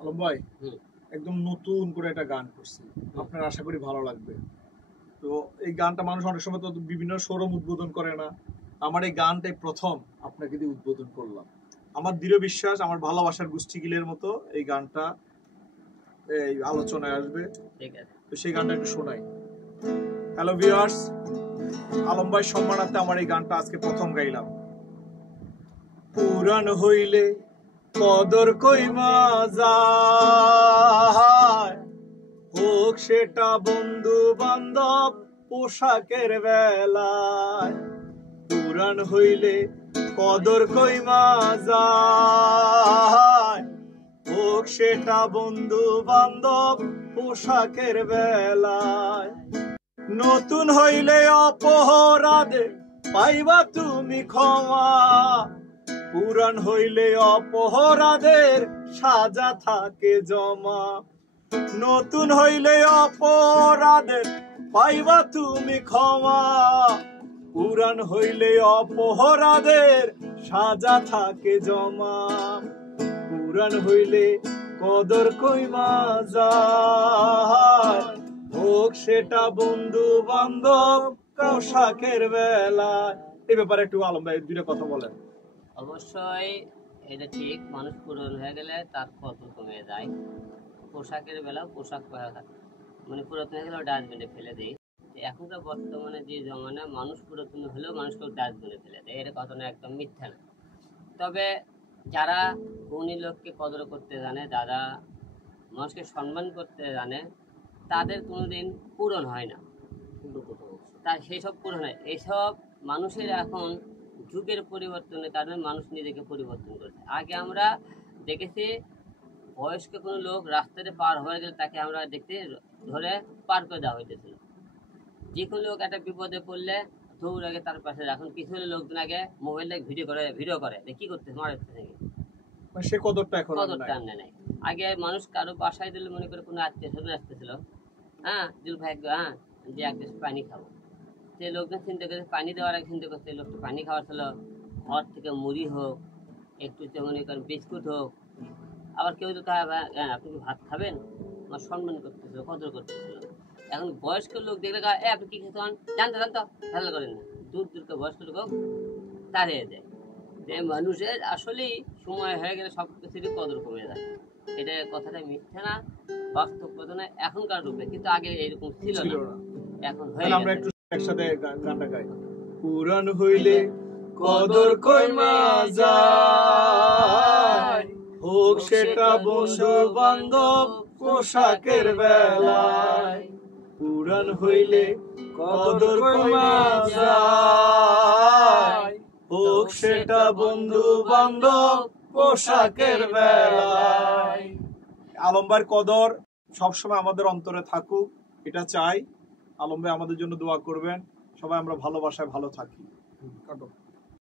আলম ভাই একদম নতুন করে একটা গান করছি, আপনার আশা করি ভালো লাগবে। তো এই গানটা মানুষ অনেক সময় তো বিভিন্ন শোরুম উদ্বোধন করে না, আমার এই গানটাই প্রথম আপনাকে দিয়ে উদ্বোধন করলাম। আমার দৃঢ় বিশ্বাস আমার ভালোবাসার গোষ্ঠীগিলের মতো এই গানটা এই আলোচনায় আসবে। তো সেই গানটা একটু শোনাই। হ্যালো ভিউয়ার্স, আলম ভাই সম্মানার্থে আমার এই গানটা আজকে প্রথম গাইলাম। পুরান হইলে কদর কইমা যায়, হোক সেটা বন্ধু বান্ধব পোশাকের বেলায়। পুরান হইলে কদর কইমা যায়, হোক সেটা বন্ধু বান্ধব পোশাকের বেলায়। নতুন হইলে অপরাধে পাইবা তুমি ক্ষমা, পুরান হইলে অপরাধের সাজা থাকে জমা। নতুন হইলে অপরাধের পাইবা তুমি ক্ষমা, পুরান হইলে অপরাধের সাজা থাকে জমা। পুরান হইলে কদর কইমা যায়, হোক সেটা বন্ধু বান্ধব পোশাকের বেলা। এই ব্যাপারে একটু আলম ভাই দুইটা কথা বলেন। অবশ্যই এটা ঠিক, মানুষ পুরনো হয়ে গেলে তার কদর কমে যায়। পোশাকের বেলা পোশাক মানে পুরাতন হয়ে গেলে ডাস্টবিনে ফেলে দেয়। এখনকার বর্তমানে যে জমানা, মানুষ পুরাতন হলেও মানুষকে ডাস্টবিনে ফেলে দেয়, এটা কথা একদম মিথ্যা না। তবে যারা গুণী লোককে কদর করতে জানে, যারা মানুষকে সম্মান করতে জানে, তাদের কোনোদিন পূরণ হয় না। তার সেই সব পূরণ হয়। এইসব মানুষের এখন যুগের পরিবর্তনের কারণে মানুষ নিজেকে পরিবর্তন করছে। আগে আমরা দেখেছি বয়স্ক কোনো লোক রাস্তাতে পার হয়ে গেলে তাকে আমরা দেখতে ধরে পার করে দেওয়া হইতেছিল। যে কোনো লোক একটা বিপদে পড়লে দৌড় আগে তার পাশে। এখন কিছু লোকজন আগে মোবাইল ভিডিও করে কি করতে মারতে, সে কদরটা এখন নাই। আগে মানুষ কারো বাসায় দিলে মনে করে কোনো আত্মীয় স্বজন আসতেছিল, দিল ভাই যে এক গ্লাস পানি খাবো, সে লোকজন চিন্তা করছে পানি দেওয়ার আগে চিন্তা করছে লোকটা পানি খাওয়ার ছিল, ঘর থেকে মুড়ি হোক, একটু মনে করেন বিস্কুট হোক। আবার কেউ তো আপনি কি ভাত খাবেন, আমার সম্মান করতেছিল, কদর করতেছিল। এখন বয়স্ক লোক দেখলে আপনি কি খেতে জানতো খেয়াল করেন না, দূর দূরকে বয়স্ক লোক তাড়িয়ে দেয়। যে মানুষের আসলেই সময় হয়ে গেলে সব কিছুরই কদর কমে যায়। এটা কথাটা মিথ্যা না, বাস্তব কথা না এখনকার রূপে, কিন্তু আগে এরকম ছিল না, এখন হয়ে আমরা একটু একসাথে গানটা গাই। পুরান হইলে কদর কইমা যায়, হোক সেটা বন্ধু বান্ধব পোশাকের বেলায়। পুরান হইলে কদর কইমা যায়, হোক সেটা বন্ধু বান্ধব পোশাকের বেলায়। আলম ভাইয়ের কদর সবসময় আমাদের অন্তরে থাকুক, এটা চাই। আলম ভাই আমাদের জন্য দোয়া করবেন, সবাই আমরা ভালোবাসায় ভালো থাকি।